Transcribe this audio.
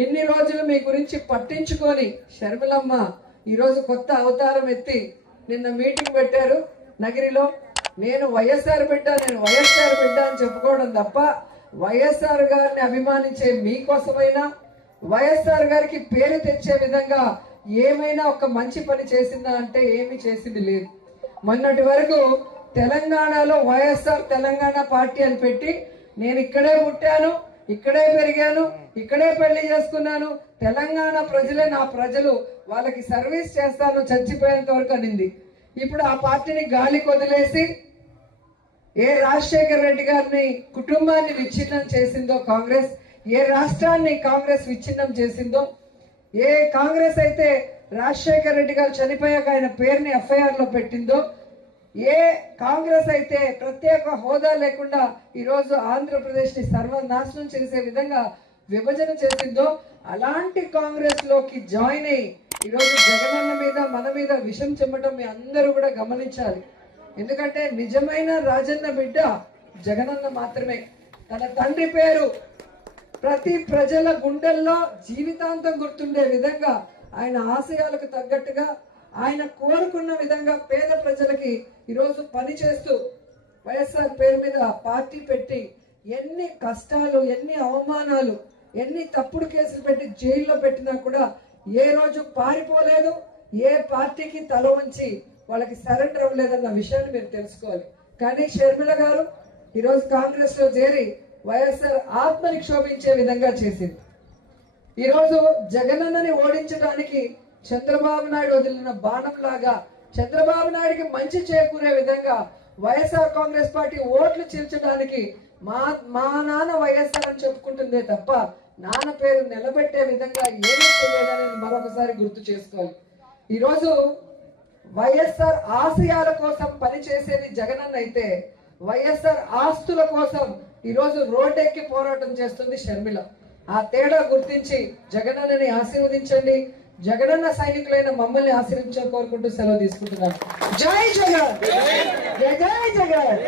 ఇన్ని రోజులు మీ గురించి పట్టించుకొని షర్మిలమ్మ ఈరోజు కొత్త అవతారం ఎత్తి నిన్న మీటింగ్ పెట్టారు నగిరిలో. నేను వైఎస్ఆర్ బిడ్డ అని చెప్పుకోవడం తప్ప వైఎస్ఆర్ గారిని అభిమానించే మీకోసమైనా వైఎస్ఆర్ గారికి పేరు తెచ్చే విధంగా ఏమైనా ఒక మంచి పని చేసిందా అంటే ఏమీ చేసింది లేదు. మొన్నటి వరకు తెలంగాణలో వైఎస్ఆర్ తెలంగాణ పార్టీ అని పెట్టి నేను ఇక్కడే పుట్టాను, ఇక్కడే పెరిగాను, ఇక్కడే పెళ్లి చేసుకున్నాను, తెలంగాణ ప్రజలే నా ప్రజలు, వాళ్ళకి సర్వీస్ చేస్తాను చచ్చిపోయేంత వరకు అనింది. ఇప్పుడు ఆ పార్టీని గాలికి వదిలేసి ఏ రాజశేఖర్ రెడ్డి గారిని కుటుంబాన్ని విచ్ఛిన్నం చేసిందో కాంగ్రెస్, ఏ రాష్ట్రాన్ని కాంగ్రెస్ విచ్ఛిన్నం చేసిందో, ఏ కాంగ్రెస్ అయితే రాజశేఖర్ రెడ్డి గారు చనిపోయాక ఆయన పేరుని ఎఫ్ఐఆర్ లో పెట్టిందో, ఏ కాంగ్రెస్ అయితే ప్రత్యేక హోదా లేకుండా ఈరోజు ఆంధ్రప్రదేశ్ ని సర్వనాశనం చేసే విధంగా విభజన చేసిందో అలాంటి కాంగ్రెస్ లోకి జాయిన్ అయ్యి ఈరోజు జగనన్న మీద మన మీద విషం చెమ్మటం మీ అందరూ కూడా గమనించాలి. ఎందుకంటే నిజమైన రాజన్న బిడ్డ జగనన్న మాత్రమే. తన తండ్రి పేరు ప్రతి ప్రజల గుండెల్లో జీవితాంతం గుర్తుండే విధంగా ఆయన ఆశయాలకు తగ్గట్టుగా ఆయన కోరుకున్న విధంగా పేద ప్రజలకి ఈరోజు పని చేస్తూ వైఎస్ఆర్ పేరు మీద పార్టీ పెట్టి ఎన్ని కష్టాలు, ఎన్ని అవమానాలు, ఎన్ని తప్పుడు కేసులు పెట్టి జైల్లో పెట్టినా కూడా ఏ రోజు పారిపోలేదు, ఏ పార్టీకి తల వంచి వాళ్ళకి సరెండర్ అవ్వలేదన్న విషయాన్ని మీరు తెలుసుకోవాలి. కానీ షర్మిల గారు ఈరోజు కాంగ్రెస్ లో చేరి వైఎస్ఆర్ ఆత్మని క్షోభించే విధంగా చేసింది. ఈరోజు జగనన్నని ఓడించడానికి చంద్రబాబు నాయుడు వదిలిన బాణం లాగా చంద్రబాబు నాయుడికి మంచి చేకూరే విధంగా వైఎస్ఆర్ కాంగ్రెస్ పార్టీ ఓట్లు చీల్చడానికి మా నాన్న వైఎస్ఆర్ అని చెప్పుకుంటుందే తప్ప నాన్న పేరు నిలబెట్టే విధంగా ఏమీ చేయలేదని మరొకసారి గుర్తు చేసుకోవాలి. ఈరోజు వైఎస్ఆర్ ఆశయాల కోసం పనిచేసేది జగనన్న అయితే వైఎస్ఆర్ ఆస్తుల కోసం ఈరోజు రోడ్డెక్కి పోరాటం చేస్తుంది షర్మిల. ఆ తేడా గుర్తించి జగనన్నని ఆశీర్వదించండి. జగనన్న సైనికులైన మమ్మల్ని ఆశీర్వించాలని కోరుకుంటూ సెలవు తీసుకుంటున్నాను. జై జగన్, జై జై జగన్.